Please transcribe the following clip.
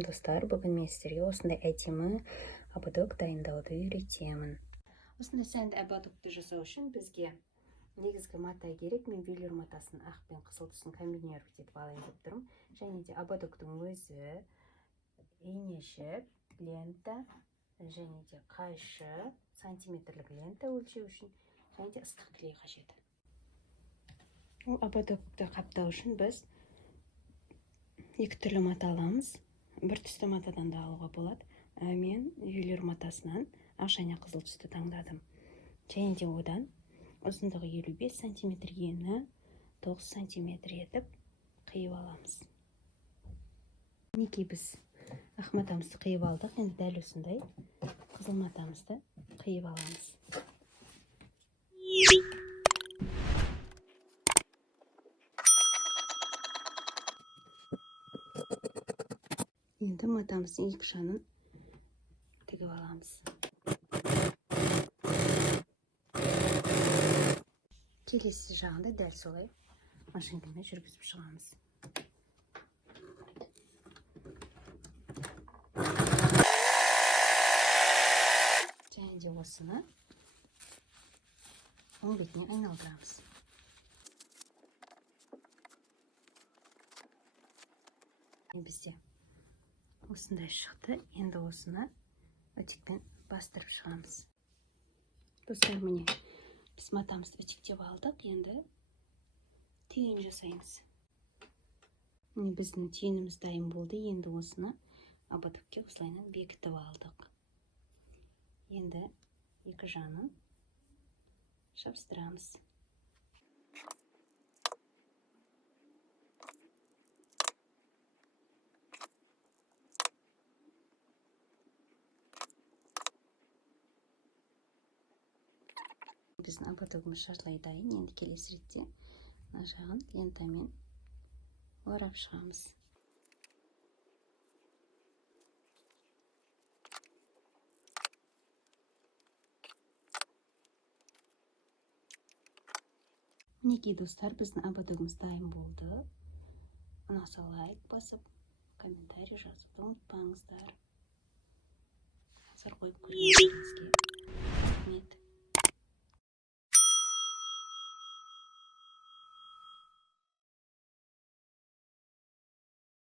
Достар, бүгін мен сіздерге осындай әдемі ободок дайындауды үйретемін. Осындай сәнді ободокты жасау үшін бізге негізгі мата керек. Мен велюр матасын ақ пен қызыл түсін комбинировать етіп алайын деп тұрмын. Және де ободоктың өзі, ине жіп, лента, және де қайшы, сантиметрлік лента өлшеу үшін, және де ыстық клей қажет. Ободокты қаптау үшін біз екі түрлі мата аламыз. Бір түсті матадан да алуға болады. Мен велюр матасынан ақ және қызыл түсті таңдадым. Және де одан ұзындығы 55 см, ені 9 см етіп қиып аламыз. Мінекей біз ақ матамызды қиып алдық. Енді дәл осындай қызыл матамызды қиып аламыз. Енді матамыздың екі жанын тігіп аламыз. Келесі жағында дәл солай машинкамен жүргізіп шығамыз. Және де осыны оң бетіне айналдырамыз. Бізде осындай шықты. Енді осыны өтекпен бастырып шығамыз. Достар, міне біз матамызды өтектеп алдық. Енді түйін жасаймыз. Міне біздің түйініміз дайын болды. Енді осыны ободокке осылайынан бекітіп алдық. Енді екі жағын жабыстырамыз. Біздің ободогымыз жартылай дайын. Енді келесі ретте мына жағын лентамен орап шығамыз. Мінекей достар, біздің ободогымыз дайын болды. Ұнаса лайк басып, комментарий жазуды ұмытпаңыздар. Қазір қойып көргеніңізге рахмет.